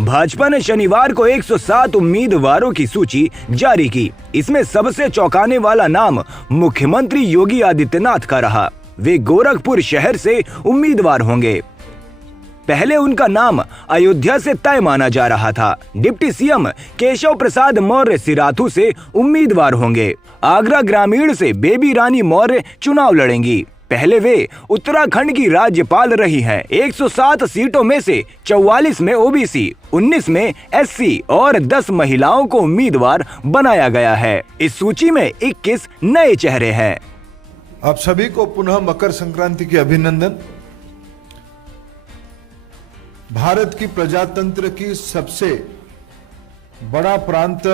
भाजपा ने शनिवार को 107 उम्मीदवारों की सूची जारी की। इसमें सबसे चौंकाने वाला नाम मुख्यमंत्री योगी आदित्यनाथ का रहा। वे गोरखपुर शहर से उम्मीदवार होंगे। पहले उनका नाम अयोध्या से तय माना जा रहा था। डिप्टी सीएम केशव प्रसाद मौर्य सिराथू से उम्मीदवार होंगे। आगरा ग्रामीण से बेबी रानी मौर्य चुनाव लड़ेंगी। पहले वे उत्तराखंड की राज्यपाल रही हैं। 107 सीटों में से 44 में ओबीसी, 19 में एससी और 10 महिलाओं को उम्मीदवार बनाया गया है। इस सूची में 21 नए चेहरे हैं। आप सभी को पुनः मकर संक्रांति की अभिनंदन। भारत की प्रजातंत्र की सबसे बड़ा प्रांत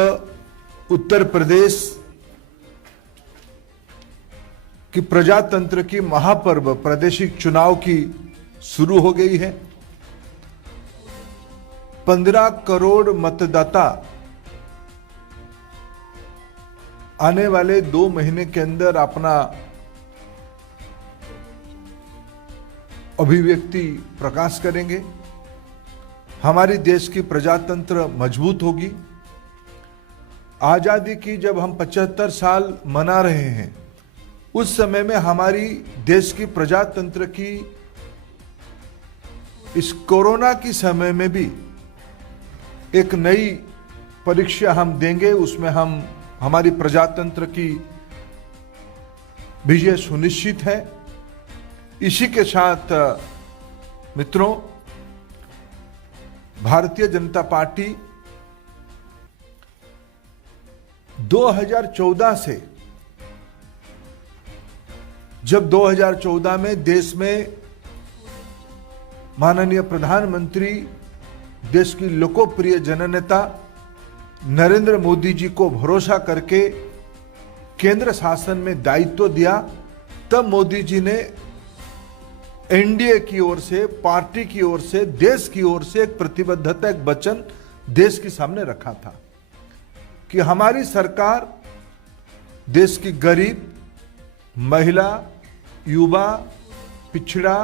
उत्तर प्रदेश कि प्रजातंत्र की महापर्व प्रादेशिक चुनाव की शुरू हो गई है। 15 करोड़ मतदाता आने वाले 2 महीने के अंदर अपना अभिव्यक्ति प्रकाश करेंगे। हमारी देश की प्रजातंत्र मजबूत होगी। आजादी की जब हम 75 साल मना रहे हैं, उस समय में हमारी देश की प्रजातंत्र की इस कोरोना की समय में भी एक नई परीक्षा हम देंगे। उसमें हम हमारी प्रजातंत्र की विजय सुनिश्चित है। इसी के साथ मित्रों, भारतीय जनता पार्टी 2014 से, जब 2014 में देश में माननीय प्रधानमंत्री, देश की लोकप्रिय जननेता नरेंद्र मोदी जी को भरोसा करके केंद्र शासन में दायित्व दिया, तब मोदी जी ने एनडीए की ओर से, पार्टी की ओर से, देश की ओर से एक प्रतिबद्धता, एक वचन देश के सामने रखा था कि हमारी सरकार देश की गरीब, महिला, युवा, पिछड़ा,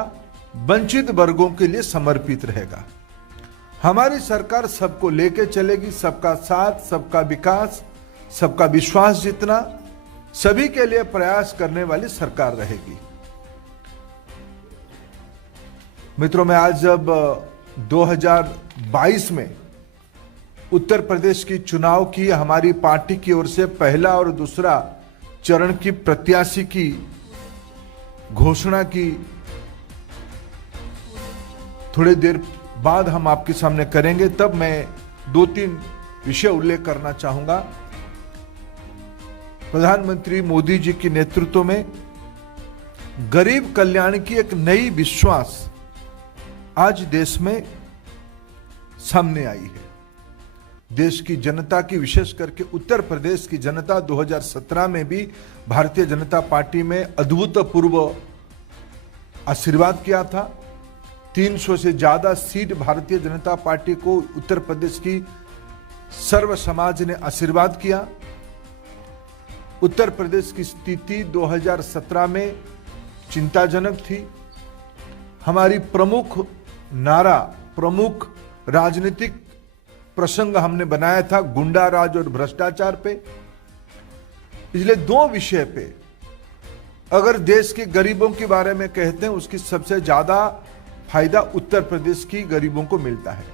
वंचित वर्गों के लिए समर्पित रहेगा। हमारी सरकार सबको लेके चलेगी। सबका साथ, सबका विकास, सबका विश्वास जीतना, सभी के लिए प्रयास करने वाली सरकार रहेगी। मित्रों, मैं आज जब 2022 में उत्तर प्रदेश की चुनाव की हमारी पार्टी की ओर से पहला और दूसरा चरण की प्रत्याशी की घोषणा की, थोड़ी देर बाद हम आपके सामने करेंगे, तब मैं 2-3 विषय उल्लेख करना चाहूंगा। प्रधानमंत्री मोदी जी के नेतृत्व में गरीब कल्याण की एक नई विश्वास आज देश में सामने आई है। देश की जनता की, विशेष करके उत्तर प्रदेश की जनता 2017 में भी भारतीय जनता पार्टी में अद्भुतपूर्व आशीर्वाद किया था। 300 से ज्यादा सीट भारतीय जनता पार्टी को उत्तर प्रदेश की सर्व समाज ने आशीर्वाद किया। उत्तर प्रदेश की स्थिति 2017 में चिंताजनक थी। हमारी प्रमुख नारा, प्रमुख राजनीतिक प्रसंग हमने बनाया था गुंडा राज और भ्रष्टाचार पे। इसलिए 2 विषय पे अगर देश के गरीबों के बारे में कहते हैं, उसकी सबसे ज्यादा फायदा उत्तर प्रदेश की गरीबों को मिलता है।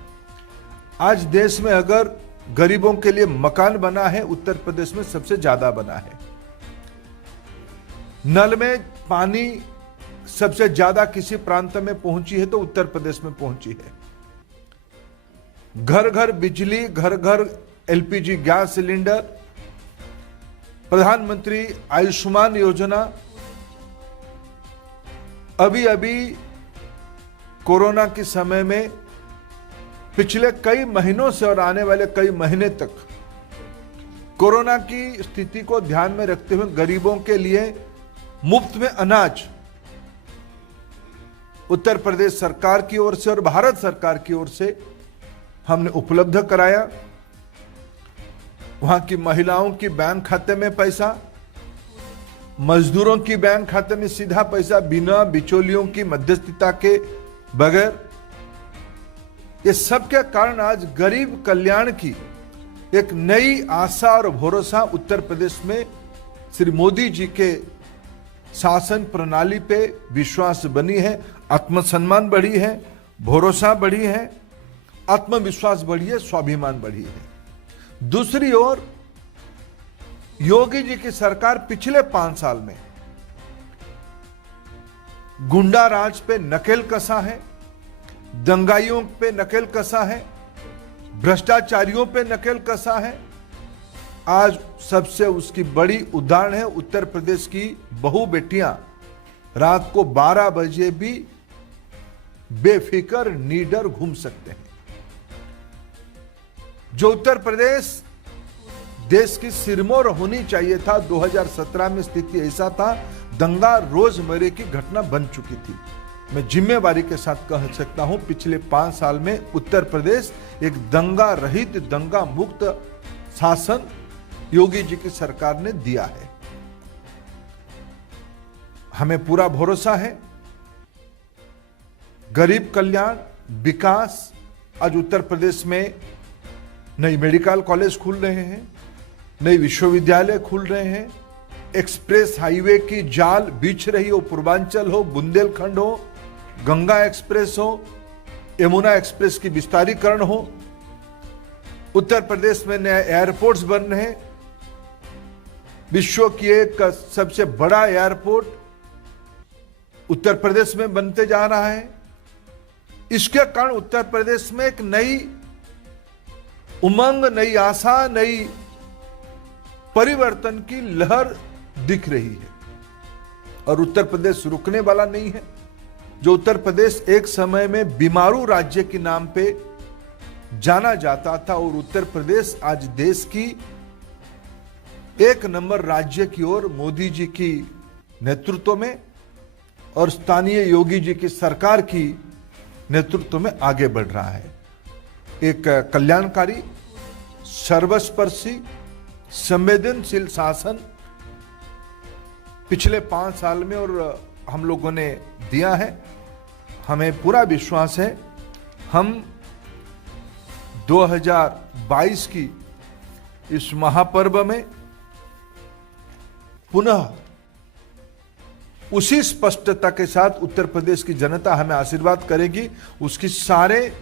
आज देश में अगर गरीबों के लिए मकान बना है, उत्तर प्रदेश में सबसे ज्यादा बना है। नल में पानी सबसे ज्यादा किसी प्रांत में पहुंची है तो उत्तर प्रदेश में पहुंची है। घर घर बिजली, घर घर एलपीजी गैस सिलेंडर, प्रधानमंत्री आयुष्मान योजना, अभी कोरोना के समय में पिछले कई महीनों से और आने वाले कई महीने तक कोरोना की स्थिति को ध्यान में रखते हुए गरीबों के लिए मुफ्त में अनाज उत्तर प्रदेश सरकार की ओर से और भारत सरकार की ओर से हमने उपलब्ध कराया। वहां की महिलाओं की बैंक खाते में पैसा, मजदूरों की बैंक खाते में सीधा पैसा, बिना बिचौलियों की मध्यस्थता के बगैर। ये सब के कारण आज गरीब कल्याण की एक नई आशा और भरोसा उत्तर प्रदेश में श्री मोदी जी के शासन प्रणाली पे विश्वास बनी है, आत्मसम्मान बढ़ी है, भरोसा बढ़ी है, आत्मविश्वास बढ़ी है, स्वाभिमान बढ़ी है। दूसरी ओर योगी जी की सरकार पिछले 5 साल में गुंडा राज पे नकेल कसा है, दंगाइयों पे नकेल कसा है, भ्रष्टाचारियों पे नकेल कसा है। आज सबसे उसकी बड़ी उदाहरण है उत्तर प्रदेश की बहू बेटियां रात को 12 बजे भी बेफिक्र निडर घूम सकते हैं। जो उत्तर प्रदेश देश की सिरमौर होनी चाहिए था, 2017 में स्थिति ऐसा था, दंगा रोजमर्रे की घटना बन चुकी थी। मैं जिम्मेवारी के साथ कह सकता हूं पिछले 5 साल में उत्तर प्रदेश एक दंगा रहित, दंगा मुक्त शासन योगी जी की सरकार ने दिया है। हमें पूरा भरोसा है गरीब कल्याण, विकास। आज उत्तर प्रदेश में नई मेडिकल कॉलेज खुल रहे हैं, नई विश्वविद्यालय खुल रहे हैं, एक्सप्रेस हाईवे की जाल बिछ रही हो, पूर्वांचल हो, बुंदेलखंड हो, गंगा एक्सप्रेस हो, यमुना एक्सप्रेस की विस्तारीकरण हो। उत्तर प्रदेश में नए एयरपोर्ट्स बन रहे हैं, विश्व की एक सबसे बड़ा एयरपोर्ट उत्तर प्रदेश में बनते जा रहा है। इसके कारण उत्तर प्रदेश में एक नई उमंग, नई आशा, नई परिवर्तन की लहर दिख रही है और उत्तर प्रदेश रुकने वाला नहीं है। जो उत्तर प्रदेश एक समय में बीमारू राज्य के नाम पे जाना जाता था और उत्तर प्रदेश आज देश की 1 नंबर राज्य की ओर मोदी जी की नेतृत्व में और स्थानीय योगी जी की सरकार की नेतृत्व में आगे बढ़ रहा है। एक कल्याणकारी, सर्वस्पर्शी, संवेदनशील शासन पिछले 5 साल में और हम लोगों ने दिया है। हमें पूरा विश्वास है हम 2022 की इस महापर्व में पुनः उसी स्पष्टता के साथ उत्तर प्रदेश की जनता हमें आशीर्वाद करेगी, उसकी सारे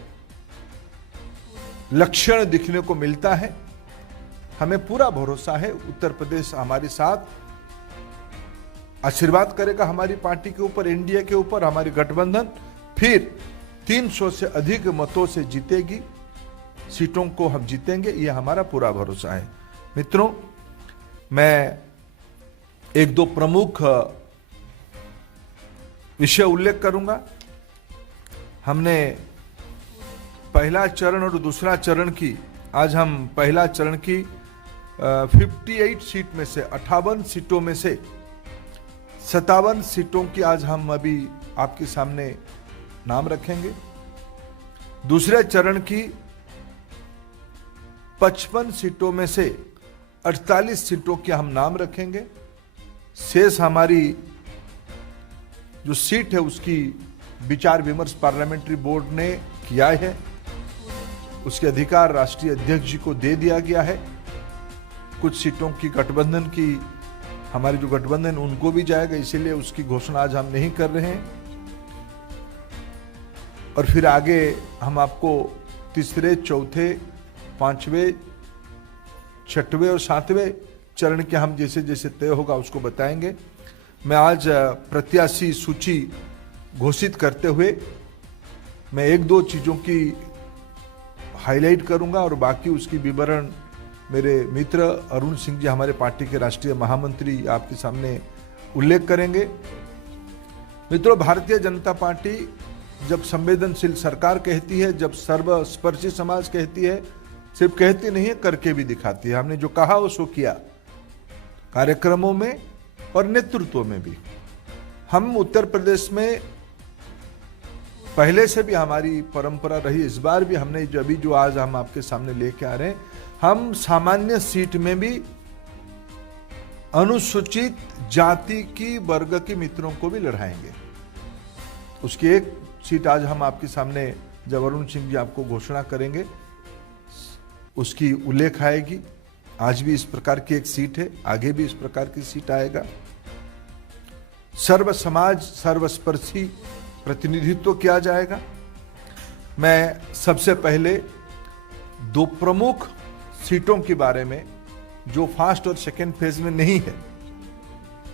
लक्षण दिखने को मिलता है। हमें पूरा भरोसा है उत्तर प्रदेश हमारे साथ आशीर्वाद करेगा, हमारी पार्टी के ऊपर, एनडीए के ऊपर, हमारी गठबंधन फिर 300 से अधिक मतों से जीतेगी, सीटों को हम जीतेंगे, यह हमारा पूरा भरोसा है। मित्रों, मैं 1-2 प्रमुख विषय उल्लेख करूंगा। हमने पहला चरण और दूसरा चरण की, आज हम पहला चरण की 58 सीट में से 58 सीटों में से 57 सीटों की आज हम अभी आपके सामने नाम रखेंगे। दूसरे चरण की 55 सीटों में से 48 सीटों के हम नाम रखेंगे। शेष हमारी जो सीट है उसकी विचार विमर्श पार्लियामेंट्री बोर्ड ने किया है, उसके अधिकार राष्ट्रीय अध्यक्ष जी को दे दिया गया है। कुछ सीटों की गठबंधन की, हमारी जो गठबंधन उनको भी जाएगा, इसीलिए उसकी घोषणा आज हम नहीं कर रहे हैं। और फिर आगे हम आपको तीसरे, चौथे, 5वें, 6वें और 7वें चरण के हम जैसे जैसे तय होगा उसको बताएंगे। मैं आज प्रत्याशी सूची घोषित करते हुए मैं 1-2 चीजों की हाईलाइट करूंगा और बाकी उसकी विवरण मेरे मित्र अरुण सिंह जी, हमारे पार्टी के राष्ट्रीय महामंत्री, आपके सामने उल्लेख करेंगे। मित्रों, भारतीय जनता पार्टी जब संवेदनशील सरकार कहती है, जब सर्वस्पर्शी समाज कहती है, सिर्फ कहती नहीं है, करके भी दिखाती है। हमने जो कहा वो सो किया, कार्यक्रमों में और नेतृत्व में भी। हम उत्तर प्रदेश में पहले से भी हमारी परंपरा रही, इस बार भी हमने जो आज हम आपके सामने लेके आ रहे हैं, हम सामान्य सीट में भी अनुसूचित जाति की वर्ग के मित्रों को भी लड़ाएंगे। उसकी एक सीट आज हम आपके सामने जब वरुण सिंह जी आपको घोषणा करेंगे उसकी उल्लेख आएगी। आज भी इस प्रकार की एक सीट है, आगे भी इस प्रकार की सीट आएगा। सर्व समाज सर्वस्पर्शी प्रतिनिधित्व किया जाएगा। मैं सबसे पहले दो प्रमुख सीटों के बारे में जो फर्स्ट और सेकेंड फेज में नहीं है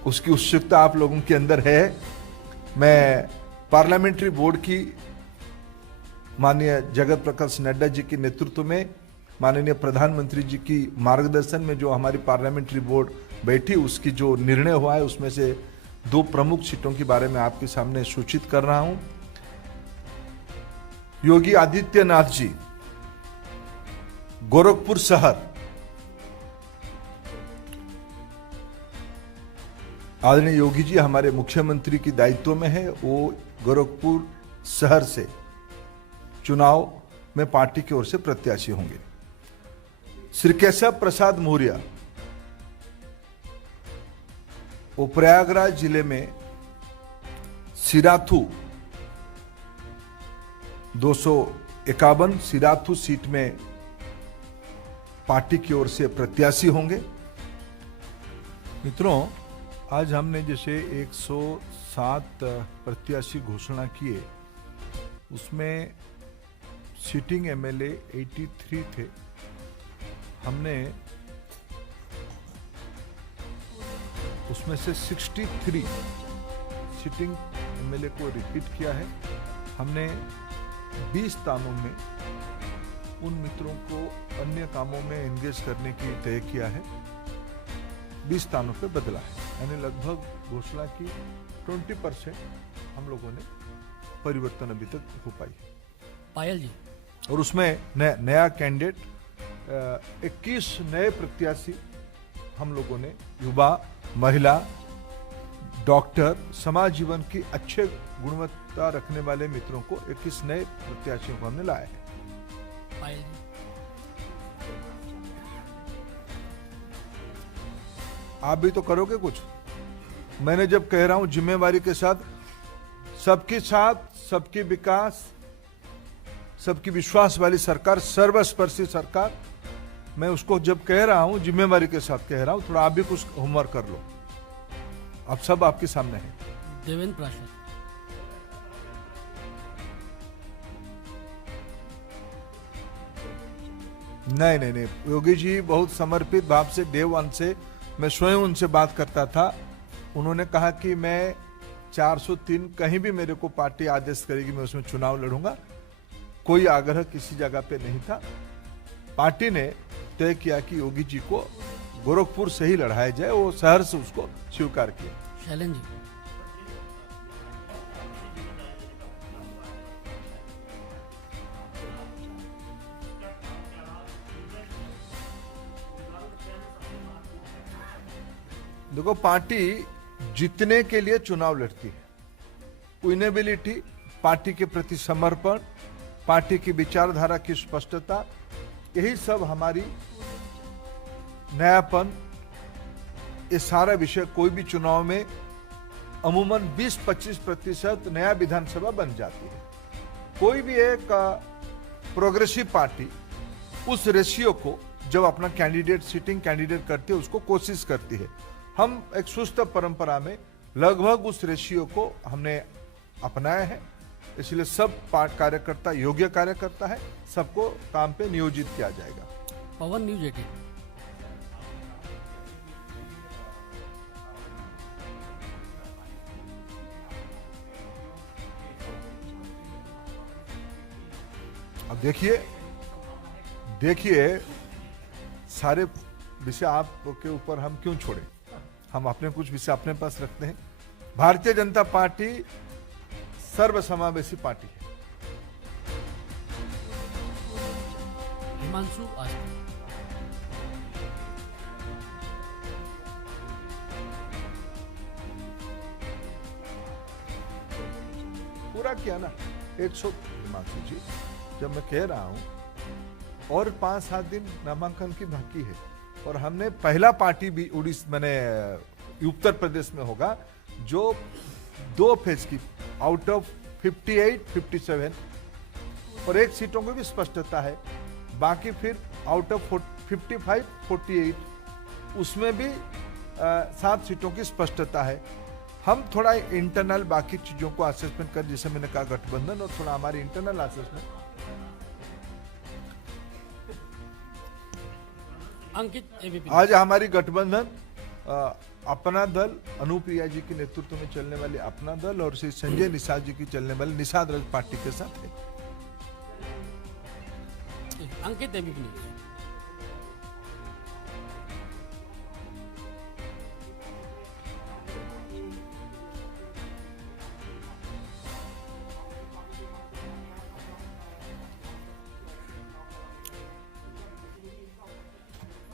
उसकी उत्सुकता आप लोगों के अंदर है। मैं पार्लियामेंट्री बोर्ड की माननीय जगत प्रकाश नड्डा जी के नेतृत्व में, माननीय प्रधानमंत्री जी की मार्गदर्शन में जो हमारी पार्लियामेंट्री बोर्ड बैठी उसकी जो निर्णय हुआ है उसमें से दो प्रमुख सीटों के बारे में आपके सामने सूचित कर रहा हूं। योगी आदित्यनाथ जी गोरखपुर शहर, आदरणीय योगी जी हमारे मुख्यमंत्री की दायित्व में है, वो गोरखपुर शहर से चुनाव में पार्टी की ओर से प्रत्याशी होंगे। श्री केशव प्रसाद मौर्य वो प्रयागराज जिले में सिराथू 251 सिराथू सीट में पार्टी की ओर से प्रत्याशी होंगे। मित्रों, आज हमने जैसे 107 प्रत्याशी घोषणा किए, उसमें सिटिंग एमएलए 83 थे। हमने उसमें से 63 सिटिंग एमएलए को रिपीट किया है। हमने 20 स्थानों में उन मित्रों को अन्य कामों में एंगेज करने की तय किया है, 20 स्थानों पे बदला है, यानी लगभग घोषणा की 20% हम लोगों ने परिवर्तन अभी तक हो पाई। पायल जी, और उसमें नया कैंडिडेट 21 नए प्रत्याशी हम लोगों ने युवा, महिला, डॉक्टर, समाज जीवन की अच्छे गुणवत्ता रखने वाले मित्रों को 21 नए प्रत्याशियों को हमने लाया है। पायल जी, आप भी तो करोगे कुछ। मैंने जब कह रहा हूं जिम्मेवारी के साथ, सबकी विकास, सबकी विश्वास वाली सरकार, सर्वस्पर्शी सरकार, मैं उसको जब कह रहा हूं जिम्मेवारी के साथ कह रहा हूं। थोड़ा आप भी कुछ होमवर्क कर लो, अब सब आपके सामने है। देवेंद्र प्राशर, नहीं, योगी जी बहुत समर्पित भाव से डे वन से मैं स्वयं उनसे बात करता था। उन्होंने कहा कि मैं 403 कहीं भी मेरे को पार्टी आदेश करेगी मैं उसमें चुनाव लड़ूंगा। कोई आग्रह किसी जगह पे नहीं था। पार्टी ने तय किया कि योगी जी को गोरखपुर से ही लड़ाया जाए, वो शहर से उसको स्वीकार किया। शैलन जी, देखो, पार्टी जीतने के लिए चुनाव लड़ती है। विनेबिलिटी, पार्टी के प्रति समर्पण, पार्टी की विचारधारा की स्पष्टता, यही सब हमारी नयापन, ये सारा विषय कोई भी चुनाव में अमूमन 20-25% नया विधानसभा बन जाती है। कोई भी एक प्रोग्रेसिव पार्टी उस रेशियो को जब अपना कैंडिडेट, सिटिंग कैंडिडेट करती है, उसको कोशिश करती है। हम एक सुस्त परंपरा में लगभग उस रेशियो को हमने अपनाया है, इसलिए सब कार्यकर्ता योग्य कार्यकर्ता है, सबको काम पे नियोजित किया जाएगा। पवन न्यूज 18। अब देखिए सारे विषय आपके ऊपर हम क्यों छोड़े, हम अपने कुछ विषय अपने पास रखते हैं। भारतीय जनता पार्टी सर्वसमावेशी पार्टी है। हिमांशु आस्था, पूरा किया ना 100। हिमांशु जी, जब मैं कह रहा हूं और 5-7 दिन नामांकन की बाकी है, और हमने पहला पार्टी भी उत्तर प्रदेश में होगा जो 2 फेज की आउट ऑफ 58-57 और एक सीटों को भी स्पष्टता है। बाकी फिर आउट ऑफ 55, 48 उसमें भी 7 सीटों की स्पष्टता है। हम थोड़ा इंटरनल बाकी चीजों को असेसमेंट कर, जैसे मैंने कहा गठबंधन, और थोड़ा हमारी इंटरनल असेसमेंट। अंकित एबीपी। आज हमारी गठबंधन अपना दल, अनुप्रिया जी के नेतृत्व में चलने वाली अपना दल और श्री संजय निषाद जी की चलने वाली निषाद रज पार्टी के साथ है। अंकित एबीपी न्यूज।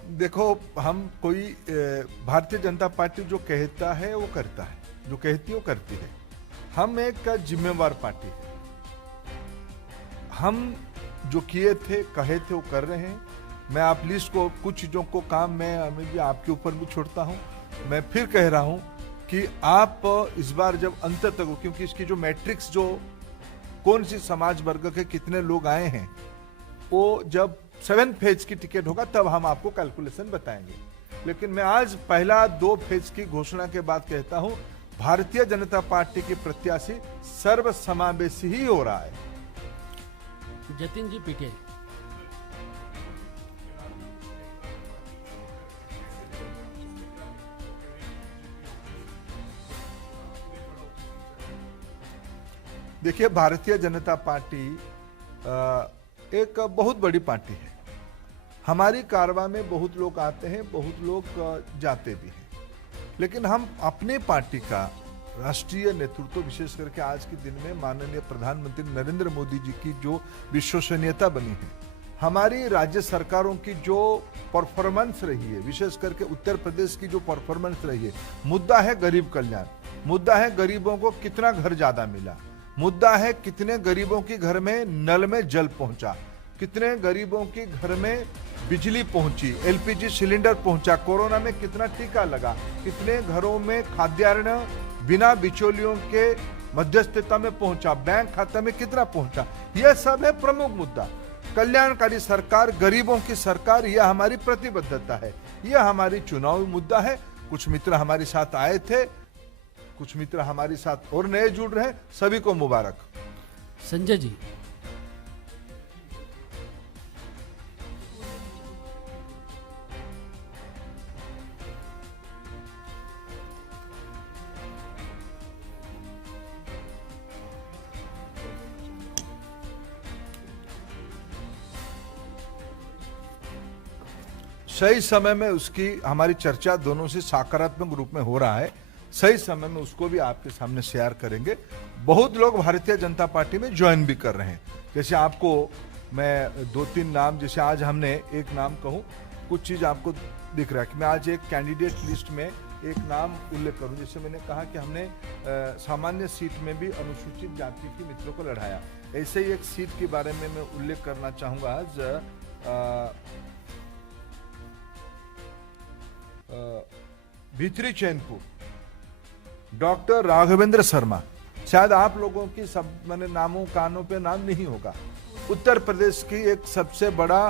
देखो, हम कोई भारतीय जनता पार्टी जो कहता है वो करता है, जो कहती है वो करती है। हम एक जिम्मेवार पार्टी है। हम जो किए थे, कहे थे, वो कर रहे हैं। मैं आप लिस्ट को, कुछ चीजों को काम मैं अमित जी आपके ऊपर भी छोड़ता हूं। मैं फिर कह रहा हूं कि आप इस बार जब अंत तक, क्योंकि इसकी जो मैट्रिक्स, जो कौन सी समाज वर्ग के कितने लोग आए हैं, वो जब 7 फेज की टिकट होगा तब हम आपको कैलकुलेशन बताएंगे। लेकिन मैं आज पहला 2 फेज की घोषणा के बाद कहता हूं, भारतीय जनता पार्टी की प्रत्याशी सर्वसमावेशी ही हो रहा है। जतिन जी पीटीआई। देखिए, भारतीय जनता पार्टी एक बहुत बड़ी पार्टी है। हमारी कारवां में बहुत लोग आते हैं, बहुत लोग जाते भी हैं। लेकिन हम अपने पार्टी का राष्ट्रीय नेतृत्व, विशेष करके आज के दिन में माननीय प्रधानमंत्री नरेंद्र मोदी जी की जो विश्वसनीयता बनी है, हमारी राज्य सरकारों की जो परफॉर्मेंस रही है, विशेष करके उत्तर प्रदेश की जो परफॉर्मेंस रही है, मुद्दा है गरीब कल्याण, मुद्दा है गरीबों को कितना घर ज्यादा मिला, मुद्दा है कितने गरीबों के घर में नल में जल पहुंचा, कितने गरीबों के घर में बिजली पहुंची, एलपीजी सिलेंडर पहुंचा, कोरोना में कितना टीका लगा, कितने घरों में खाद्यान्न बिना बिचौलियों के मध्यस्थता में पहुंचा, बैंक खाता में कितना पहुंचा। यह सब है प्रमुख मुद्दा। कल्याणकारी सरकार, गरीबों की सरकार, यह हमारी प्रतिबद्धता है, यह हमारी चुनावी मुद्दा है। कुछ मित्र हमारे साथ आए थे, कुछ मित्र हमारे साथ और नए जुड़ रहे हैं, सभी को मुबारक। संजय जी। सही समय में उसकी हमारी चर्चा दोनों से सकारात्मक रूप में हो रहा है। सही समय में उसको भी आपके सामने शेयर करेंगे। बहुत लोग भारतीय जनता पार्टी में ज्वाइन भी कर रहे हैं। जैसे आपको मैं 2-3 नाम, जैसे आज हमने एक नाम कहूं, कुछ चीज आपको दिख रहा है कि मैं आज एक कैंडिडेट लिस्ट में एक नाम उल्लेख करूं। जैसे मैंने कहा कि हमने सामान्य सीट में भी अनुसूचित जाति के मित्रों को लड़ाया, ऐसे ही एक सीट के बारे में मैं उल्लेख करना चाहूंगा आज। भीतरी चैनपुर, डॉक्टर राघवेंद्र शर्मा, शायद आप लोगों की सब मैंने नामों कानों पे नाम नहीं होगा। उत्तर प्रदेश की एक सबसे बड़ा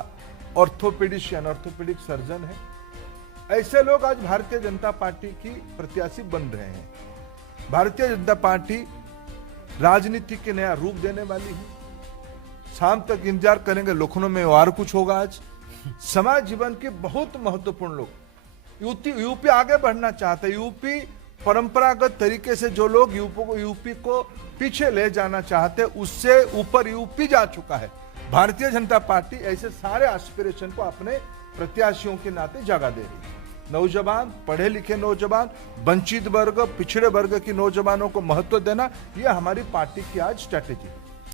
ऑर्थोपेडिशियन, ऑर्थोपेडिक सर्जन है। ऐसे लोग आज भारतीय जनता पार्टी की प्रत्याशी बन रहे हैं। भारतीय जनता पार्टी राजनीति के नया रूप देने वाली है। शाम तक इंतजार करेंगे, लखनऊ में और कुछ होगा। आज समाज जीवन के बहुत महत्वपूर्ण लोग, यूपी आगे बढ़ना चाहता है। यूपी परंपरागत तरीके से जो लोग यूपी को पीछे ले जाना चाहते, उससे ऊपर यूपी जा चुका है। भारतीय जनता पार्टी ऐसे सारे एस्पिरेशन को अपने प्रत्याशियों के नाते जगह दे रही है। नौजवान, पढ़े लिखे नौजवान, वंचित वर्ग, पिछड़े वर्ग की नौजवानों को महत्व देना, यह हमारी पार्टी की आज स्ट्रैटेजी है।